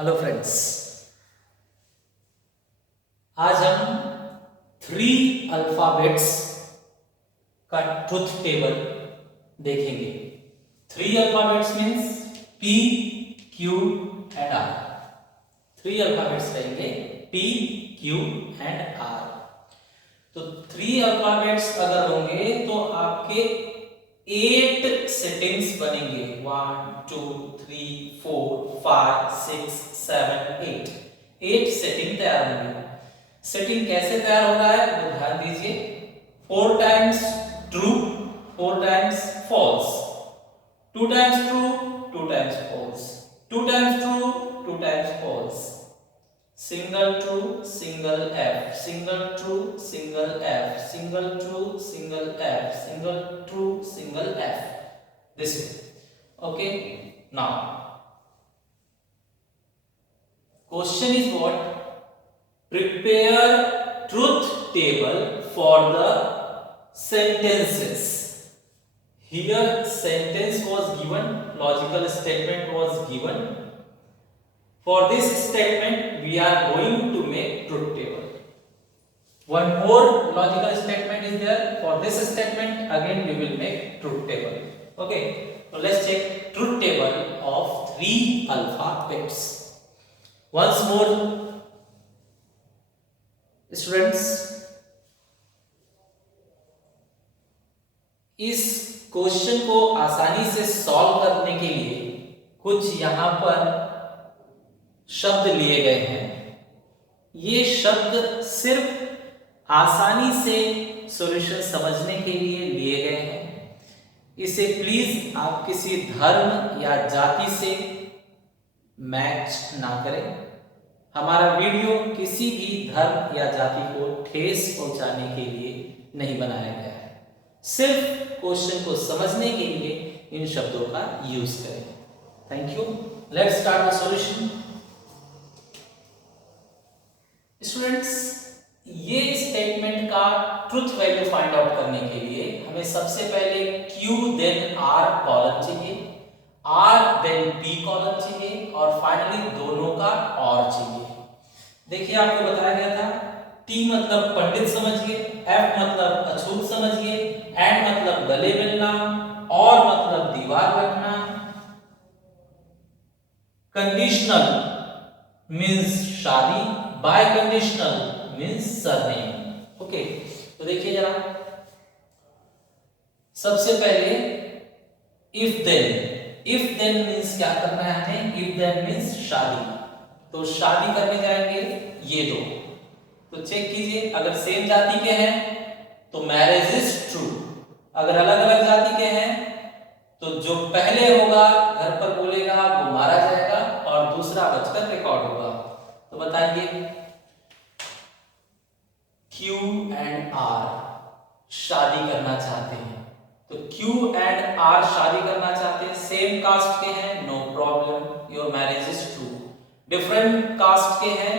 Hello friends, आज हम three alphabets का ट्रुथ टेबल देखेंगे। Three alphabets means P, Q and R. Three alphabets रहेंगे पी, क्यू एंड आर। तो three alphabets अगर होंगे तो आपके 8 सेटिंग्स बनेंगे। 1 2 3 4 5 6 7 8 8 सेटिंग तैयार होंगे। सेटिंग कैसे तैयार हो रहा है वो ध्यान दीजिए। 4 times true, 4 times false, 2 times true, 2 times false, 2 times true, 2 times false, single true, single F, single true, single F, single true, single F, single true, single F, this way. Okay, now question is what? Prepare truth table for the sentences. Here sentence was given, logical statement was given. For this statement we are going to make truth table. One more logical statement is there. For this statement again we will make truth table. Okay, so let's check truth table of three alphabets. Once more students, इस question को आसानी से solve करने के लिए कुछ यहां पर शब्द लिए गए हैं। ये शब्द सिर्फ आसानी से सॉल्यूशन समझने के लिए लिए गए हैं। इसे प्लीज आप किसी धर्म या जाति से मैच ना करें। हमारा वीडियो किसी भी धर्म या जाति को ठेस पहुंचाने के लिए नहीं बनाया गया है। सिर्फ क्वेश्चन को समझने के लिए इन शब्दों का यूज करें। Thank you. Let's start the solution. Students, ये स्टेटमेंट का ट्रुथ वैल्यू फाइंड आउट करने के लिए हमें सबसे पहले Q देन R कॉलम चाहिए, R देन P कॉलम चाहिए और फाइनली दोनों का और चाहिए। देखिए आपको बताया गया था T मतलब पंडित समझिए, F मतलब अछूत समझिए, N मतलब गले मिलना, और मतलब दीवार रखना, कंडीशनल मीन्स शादी, bye conditional means surname. Okay, तो देखिए जरा सबसे पहले इफ देन मीन्स क्या करना है हमें? इफ देन मीन्स शादी, तो शादी करने जाएंगे ये दो। तो चेक कीजिए, अगर सेम जाति के हैं तो मैरिज इज ट्रू, अगर अलग अलग जाति के हैं तो जो पहले होगा घर पर बोलेगा वो मारा जाएगा और दूसरा बचकर रिकॉर्ड होगा। तो बताइए Q एंड R शादी करना चाहते हैं, तो Q एंड R शादी करना चाहते हैं, सेम कास्ट के हैं, no problem, your marriage is true. Different caste के हैं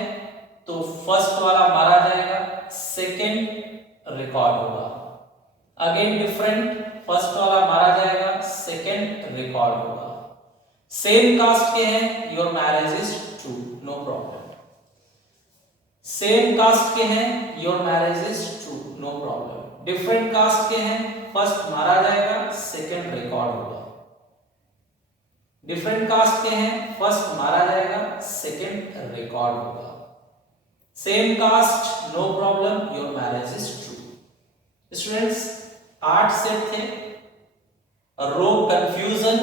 तो फर्स्ट वाला मारा जाएगा, सेकंड रिकॉर्ड होगा। अगेन डिफरेंट, फर्स्ट वाला मारा जाएगा, सेकंड रिकॉर्ड होगा। सेम कास्ट के हैं, your marriage is true, no problem. Same caste के हैं, your marriage is true, no problem. Different caste के हैं, फर्स्ट मारा जाएगा, सेकंड रिकॉर्ड होगा। डिफरेंट कास्ट के हैं, फर्स्ट मारा जाएगा, सेकंड रिकॉर्ड होगा। Same caste, no problem, your marriage is true. Students, 8 set थे। रो कंफ्यूजन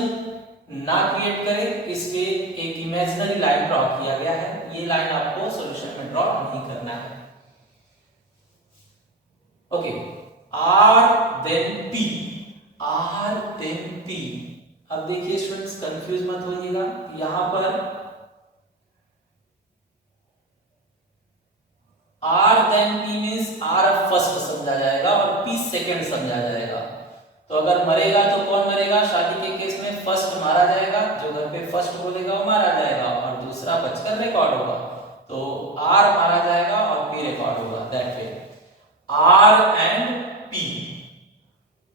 ना क्रिएट करे इसलिए एक इमेजिनरी लाइन ड्रॉ किया गया है। ये लाइन आपको सॉल्यूशन में ड्रॉ नहीं करना है। Okay, R then P, R then P। अब देखिए स्टूडेंट्स, कंफ्यूज मत होइएगा। यहां पर R then P means R first समझा जाएगा और P सेकंड समझा जाएगा। तो अगर मरेगा तो कौन मरेगा? शादी के केस में फर्स्ट मारा जाएगा, जो घर पे फर्स्ट बोलेगा वो मारा जाएगा और दूसरा बचकर रिकॉर्ड होगा। तो R मारा जाएगा और P रिकॉर्ड होगा। That way R and P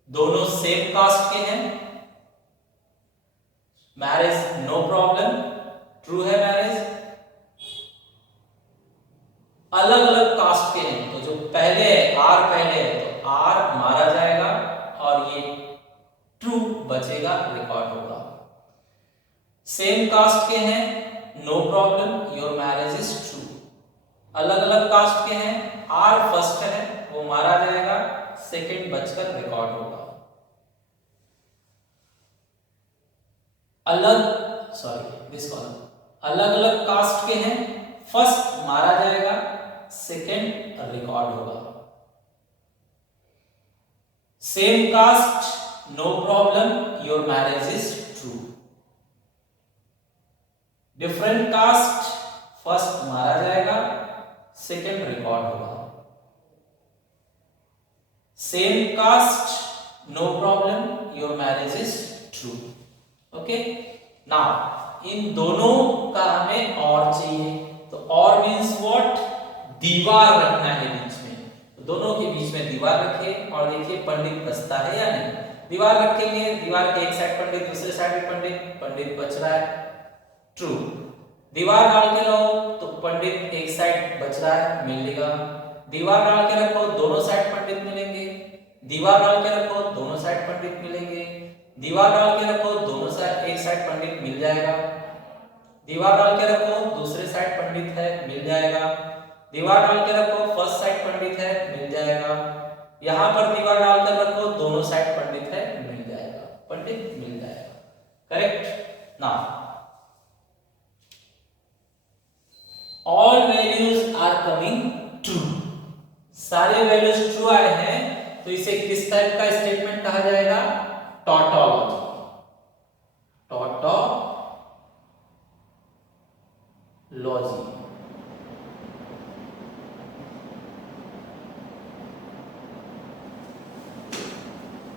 दोनों सेम कास्ट के हैं, मैरिज नो प्रॉब्लम, ट्रू है मैरिज। ट्रू बचेगा, रिकॉर्ड होगा। सेम कास्ट के हैं, no problem, your marriage is true. अलग अलग कास्ट के हैं, आर फर्स्ट है वो मारा जाएगा, सेकंड बचकर रिकॉर्ड होगा। अलग अलग कास्ट के हैं, फर्स्ट मारा जाएगा, सेकंड रिकॉर्ड होगा। Same caste, no problem, your marriage is true. Different caste, first मारा जाएगा, सेकंड रिकॉर्ड होगा। Same caste, no problem, your marriage is true. Okay, now इन दोनों का हमें और चाहिए, तो और मीन्स व्हाट, दीवार रखना है बीच में, तो दोनों के बीच में दीवार रखें और देखिए पंडित बचता है या नहीं। दीवार रखेंगे, दीवार के एक साइड पंडित, दूसरे साइड पंडित, पंडित बच रहा है, ट्रू। दीवार डाल के रहो तो पंडित एक साइड बच रहा है, मिलेगा। दीवार डाल के रखो, दोनों साइड पंडित मिलेंगे। दीवार डाल के रखो, दोनों साइड पंडित मिलेंगे। दीवार डाल के रखो, दोनों साइड, एक साइड पंडित मिल जाएगा। दीवार डाल के रखो, दूसरे साइड पंडित है, मिल जाएगा। दीवार डाल के रखो, फर्स्ट साइड पंडित है, मिल जाएगा। यहां पर दीवार डालकर रखो, दोनों साइड पंडित है, मिल जाएगा, पंडित मिल जाएगा। Correct. Now all values are coming true, सारे वैल्यूज ट्रू आए हैं, तो इसे किस टाइप का स्टेटमेंट कहा जाएगा, टॉटोलॉजी।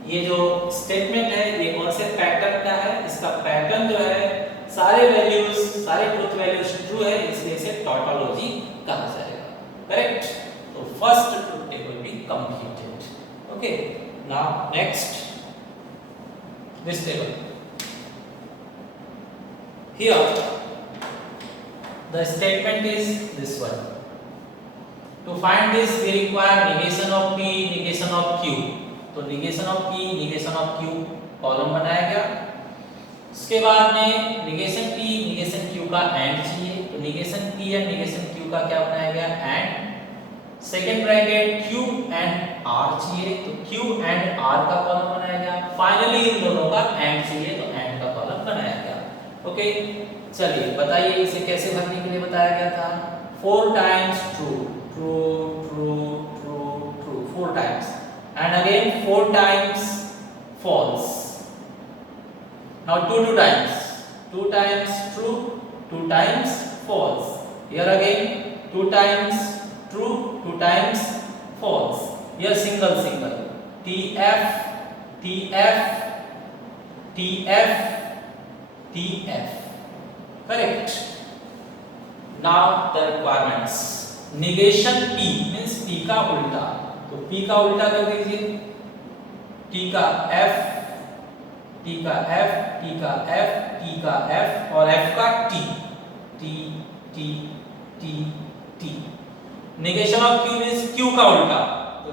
ये जो स्टेटमेंट है ये कौन से पैटर्न का है, इसका पैटर्न जो है सारे वैल्यूज, सारे ट्रूथ वैल्यूज ट्रू है, इसलिए इसे टॉटोलॉजी कहा जाएगा। करेक्ट। तो first truth table be completed. Okay, now next this table. Here the statement is this one. To find this we require negation of P, negation of Q. तो negation of P, negation of Q column बनाया गया। उसके बाद में negation P, negation Q का AND चाहिए, तो negation P and negation Q का क्या बनाया गया, AND। Second bracket Q and R चाहिए, तो Q and R का कॉलम बनाया गया। फाइनली इन दोनों का AND चाहिए, तो AND का कॉलम बनाया गया। ओके, चलिए बताइए इसे कैसे भरने के लिए बताया गया था। 4 times true, true true true true 4 times, and again 4 times false. Now 2 times, 2 times true, 2 times false. Here again 2 times true, 2 times false. Here single TF TF TF TF. Correct. Now the requirements. Negation P means P का उल्टा, तो P का उल्टा कर दीजिए, T का F, T का F, T का F, T का F और F का T, T T T T। Negation of Q means Q का उल्टा, तो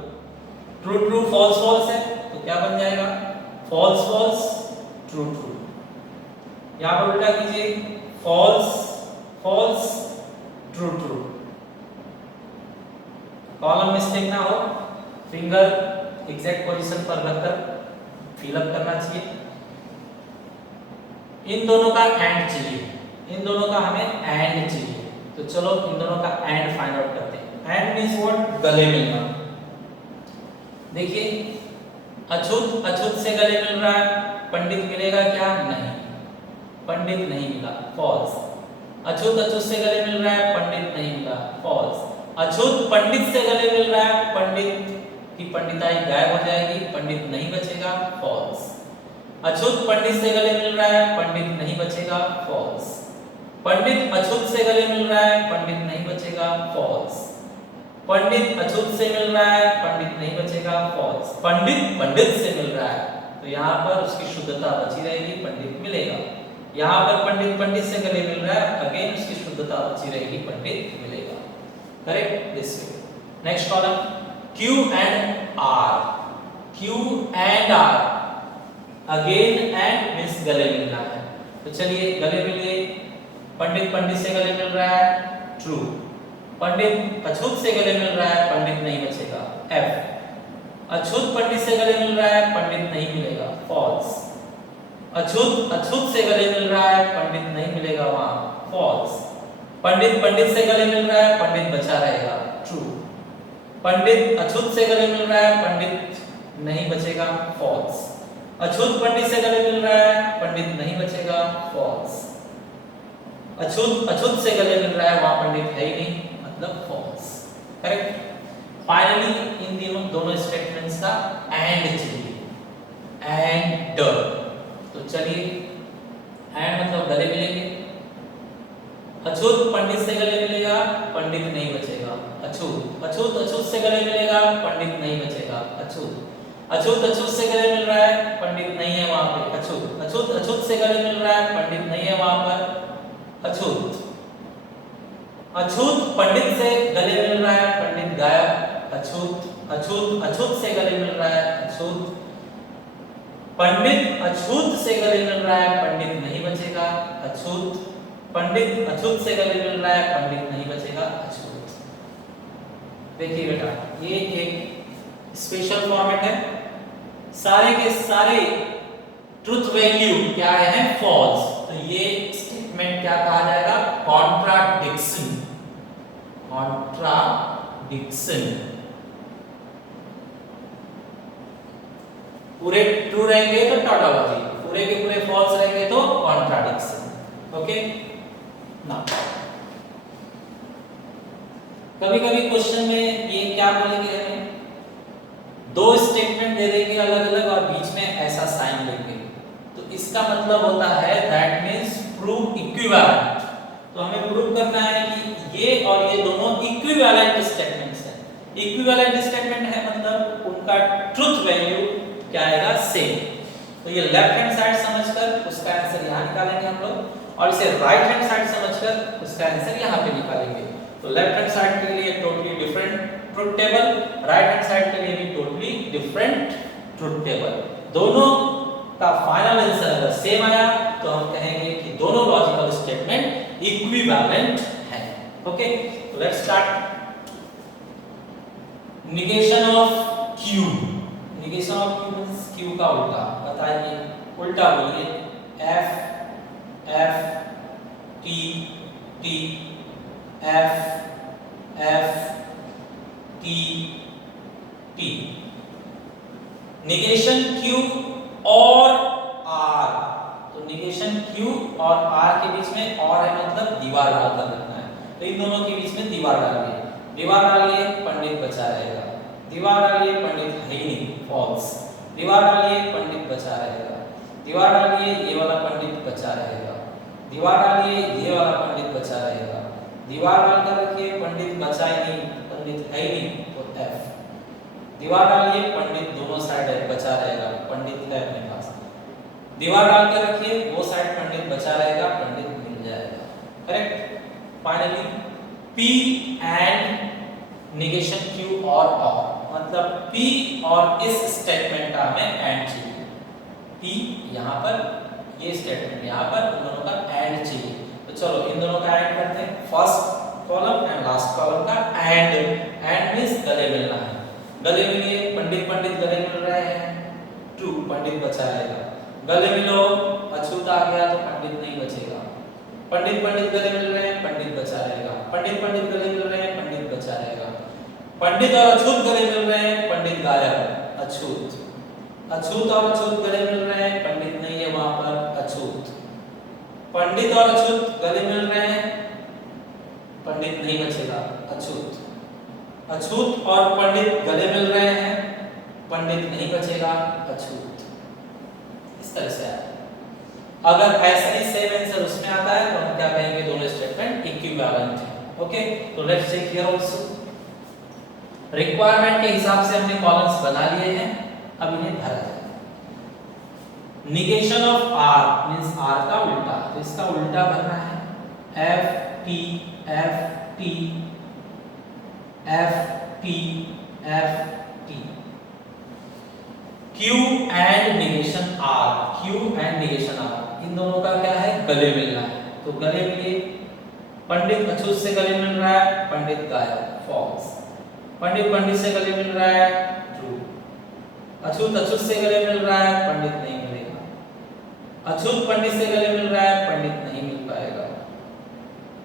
ट्रू ट्रू फॉल्स फॉल्स है, तो क्या बन जाएगा, फॉल्स फॉल्स ट्रू ट्रू। यहां पर उल्टा कीजिए, false false true true. Column mistake ना हो, फिंगर एग्जैक्ट पोजीशन पर रखकर फिल अप करना चाहिए। इन दोनों का एंड चाहिए, इन दोनों का हमें एंड चाहिए, तो चलो इन दोनों का एंड फाइंड आउट करते हैं। एंड मींस व्हाट, गले मिलना। देखिए अछूत अछूत से गले मिल रहा है, पंडित मिलेगा क्या, नहीं, पंडित नहीं मिला, फॉल्स। अछूत अछूत से गले मिल रहा है, पंडित नहीं मिला, फॉल्स। अछूत पंडित से गले मिल रहा है, पंडित की पंडिताई गायब हो जाएगी, पंडित नहीं बचेगा, फॉल्स। अछूत पंडित से गले मिल रहा है, पंडित नहीं बचेगा, फॉल्स। पंडित अछूत से गले मिल रहा है, पंडित नहीं बचेगा, फॉल्स। पंडित अछूत से मिल रहा है, पंडित नहीं बचेगा, फॉल्स। पंडित पंडित से मिल रहा है, तो यहाँ पर उसकी शुद्धता बची रहेगी, पंडित मिलेगा। यहाँ पर पंडित पंडित से गले मिल रहा है, अगेन उसकी शुद्धता बची रहेगी, पंडित मिलेगा। Correct, this way. Next column Q and R, Q and R again and means गले मिलना है। तो चलिए गले मिलिए। पंडित पंडित से गले मिल रहा है, ट्रू। पंडित अछूत से गले मिल रहा है, पंडित नहीं बचेगा, एफ। अछूत पंडित से गले मिल रहा है, पंडित नहीं मिलेगा, फॉल्स। अछूत अछूत से गले मिल रहा है, पंडित नहीं मिलेगा वहां, फॉल्स। पंडित पंडित से गले मिल रहा है, पंडित बचा रहेगा, ट्रू। पंडित अछूत से गले मिल रहा है, पंडित नहीं बचेगा, फॉल्स। अछूत पंडित से गले मिल रहा है, पंडित नहीं बचेगा, फॉल्स। अछूत अछूत से गले मिल रहा है, वहां पंडित है ही नहीं, मतलब फॉल्स। करेक्ट। फाइनली इन दोनों स्टेटमेंट्स का एंड चाहिए, एंड। तो चलिए एंड मतलब गले मिलेंगे। अछूत पंडित से गले मिलेगा, पंडित नहीं बचेगा, अछूत। अछूत अछूत से गले मिलेगा, पंडित नहीं बचेगा, अछूत। अछूत अछूत से गले मिल रहा है, पंडित नहीं है वहां पे, अछूत। अछूत अछूत से गले मिल रहा है, पंडित नहीं है वहां पर, अछूत। अछूत पंडित से गले मिल रहा है, पंडित गायब, अछूत। अछूत अछूत से गले मिल रहा है, अछूत। पंडित अछूत से गले मिल रहा है, पंडित नहीं बचेगा, अछूत। पंडित अछूत से गले मिल रहा है, पंडित नहीं बचेगा, अछूत। देखिए बेटा, ये एक स्पेशल फॉर्मेट है। सारे के सारे ट्रुथ वैल्यू क्या है, फॉल्स। तो ये स्टेटमेंट क्या कहा जाएगा, कॉन्ट्राडिक्शन। कॉन्ट्राडिक्शन। पूरे ट्रू रहेंगे तो टॉटोलॉजी, पूरे के पूरे फॉल्स रहेंगे तो कॉन्ट्राडिक्शन। ओके ना। कभी कभी क्वेश्चन में ये क्या बोलेंगे, हमें दो स्टेटमेंट दे देंगे अलग अलग और बीच में ऐसा साइन देंगे, तो इसका मतलब होता है दैट मींस प्रूव इक्विवेलेंट। तो हमें प्रूव करना है कि ये और ये दोनों इक्विवेलेंट स्टेटमेंट्स हैं। इक्विवेलेंट स्टेटमेंट है मतलब उनका ट्रुथ वैल्यू क्या आएगा, सेम। तो ये लेफ्ट हैंड साइड समझकर उसका आंसर यहां निकालेंगे हम लोग, और इसे राइट हैंड साइड समझकर उसका आंसर यहां पे निकालेंगे। तो लेफ्ट हैंड साइड के लिए totally different truth table, right hand side के लिए भी टोटली डिफरेंट ट्रुथ टेबल। दोनों का फाइनल आंसर अगर सेम आया तो हम कहेंगे कि दोनों लॉजिकल स्टेटमेंट इक्विवेलेंट है। ओके, तो let's start. Negation of Q. Negation of Q means Q का उल्टा, बताइए, उल्टा बोलिए। F F T T F F T T. Negation Q और आर। तो निगेशन क्यू और आर के बीच में और है मतलब दीवार डालकर रखना है। तो इन दोनों के बीच में दीवार डालिए। दीवार डालिए, पंडित बचा रहेगा। दीवार डालिए, पंडित है ही नहीं, फॉल्स। दीवार डालिए, पंडित बचा रहेगा। दीवार डालिए, ये वाला पंडित बचा रहेगा। दीवार डालिए, ये वाला पंडित बचा रहेगा। दीवार डालकर रखिए, पंडित बचा ही नहीं, पंडित है ही नहीं, तो एफ। दीवार डालिए, पंडित दोनों साइड बचा रहेगा, पंडित है अपने पास। दीवार डाल के रखिए, दो साइड पंडित बचा रहेगा, पंडित मिल जाएगा। Correct. Finally P and negation Q और मतलब P और इस स्टेटमेंट का हमें एंड चाहिए। P यहाँ पर, ये स्टेटमेंट यहाँ पर, उन दोनों का एंड चाहिए। तो चलो इन दोनों का एंड करते हैं। First column and last column का एंड। एंड मींस गले मिलना है। गले मिलिए, पंडित पंडित गले मिल रहे हैं, ट्रू, पंडित बचा रहेगा। गले मिलो, अछूत आ गया तो पंडित नहीं बचेगा। पंडित पंडित गले मिल रहे हैं, पंडित बचा रहेगा। पंडित पंडित गले मिल रहे हैं, पंडित बचा रहेगा। पंडित और अछूत गले मिल रहे हैं, पंडित गायब, अछूत। अछूत और अछूत गले मिल रहे हैं, पंडित नहीं है वहां पर, अछूत। पंडित और अछूत गले मिल रहे हैं, पंडित नहीं बचेगा, अछूत। अछूत और पंडित गले मिल रहे हैं, पंडित नहीं बचेगा, अछूत। इस तरह से आया। अगर ऐसा ही सेम आंसर उसमें आता है तो हम क्या कहेंगे, दोनों स्टेटमेंट इक्विवेलेंट है। ओके, तो let's check here also. Requirement के हिसाब से हमने कॉलम्स बना लिए हैं, अब इन्हें भरा जाए। Negation of R means R का उल्टा, तो इसका उल्टा भरना है। F T F T F T F T. Q and negation R, Q and negation R, इन दोनों का क्या है, गले मिलना है। तो गले मिलिए, पंडित अछूत से गले मिल रहा है, पंडित गायब, फॉल्स। पंडित पंडित से गले मिल रहा है, ट्रू। अछूत अछूत से गले मिल रहा है, पंडित नहीं मिलेगा। अछूत पंडित से गले मिल रहा है, पंडित नहीं मिल पाएगा।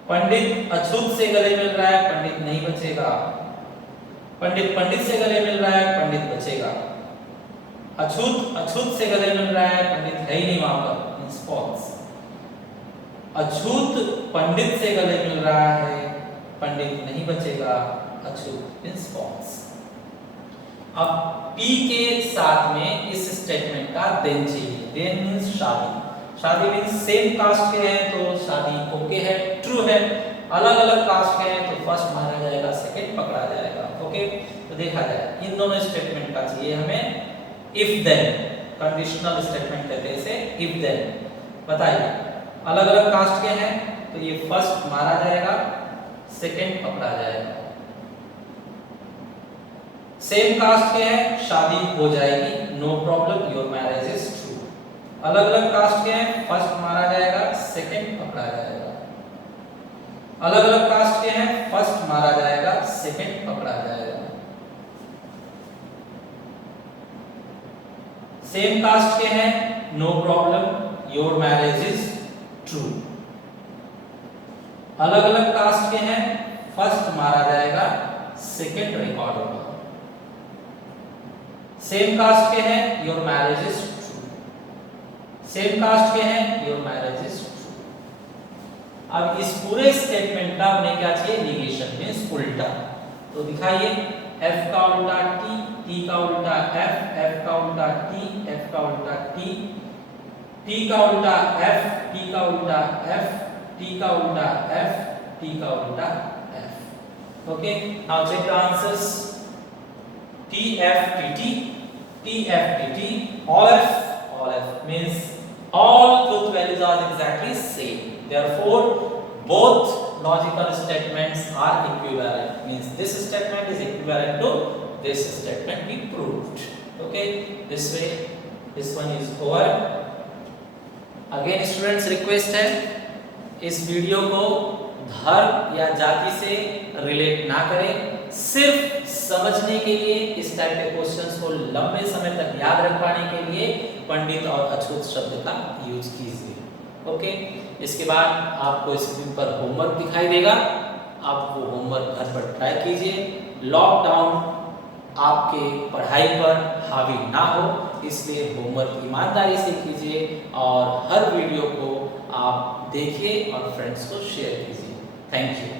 पंडित अछूत से गले मिल रहा है, पंडित नहीं बचेगा। पंडित पंडित से गले मिल रहा है, पंडित बचेगा। अछूत अछूत से गले मिल रहा है, पंडित है ही नहीं वहां पर, मींस फॉल्स। अछूत पंडित से गले मिल रहा है, पंडित नहीं बचेगा, अछूत मींस फॉल्स। अब P के साथ में इस स्टेटमेंट का देन चाहिए। देन मींस शादी। शादी मींस सेम कास्ट के हैं तो शादी ओके है, ट्रू है। अलग अलग कास्ट के हैं तो फर्स्ट माना जाएगा, सेकंड पकड़ा जाएगा। ओके, तो देखा जाए इन दोनों स्टेटमेंट का चाहिए हमें इफ देन, कंडीशनल स्टेटमेंट कहते हैं इसे, इफ देन। बताइए, अलग अलग कास्ट के हैं तो ये फर्स्ट मारा जाएगा, सेकंड पकड़ा जाएगा। सेम कास्ट के हैं, शादी हो जाएगी, no problem, your marriage is true. अलग अलग कास्ट के हैं, फर्स्ट मारा जाएगा, सेकंड पकड़ा जाएगा। अलग अलग कास्ट के हैं, फर्स्ट मारा जाएगा, सेकंड पकड़ा जाएगा। सेम कास्ट के हैं, no problem, your marriage is true. अलग अलग कास्ट के हैं, फर्स्ट मारा जाएगा, सेकंड रिकॉर्ड होगा। सेम कास्ट के हैं, your marriage is true. Same caste के हैं, योर मैरिज इज ट्रू। अब इस पूरे स्टेटमेंट का हमें क्या चाहिए, निगेशन मींस उल्टा। तो दिखाइए, F का उल्टा T, T का उल्टा F, F का उल्टा T, F का उल्टा T, T का उल्टा F, T का उल्टा F, T का उल्टा F, T का उल्टा F। Okay, now check the answers. T F T T, T F T T, all F means all truth values are exactly same. Therefore, both logical statements are equivalent. Means this statement is equivalent to this statement we proved. Okay, this way this one is over. Again students request है, इस video को धर्म या जाति से relate ना करें। सिर्फ समझने के लिए, इस टाइप के क्वेश्चंस को लंबे समय तक याद रख पाने के लिए पंडित और अछूत शब्द का यूज कीजिए। ओके, इसके बाद आपको स्क्रीन पर होमवर्क दिखाई देगा, आप वो होमवर्क घर पर ट्राई कीजिए। लॉकडाउन आपके पढ़ाई पर हावी ना हो, इसलिए होमवर्क ईमानदारी से कीजिए और हर वीडियो को आप देखिए और फ्रेंड्स को शेयर कीजिए। Thank you.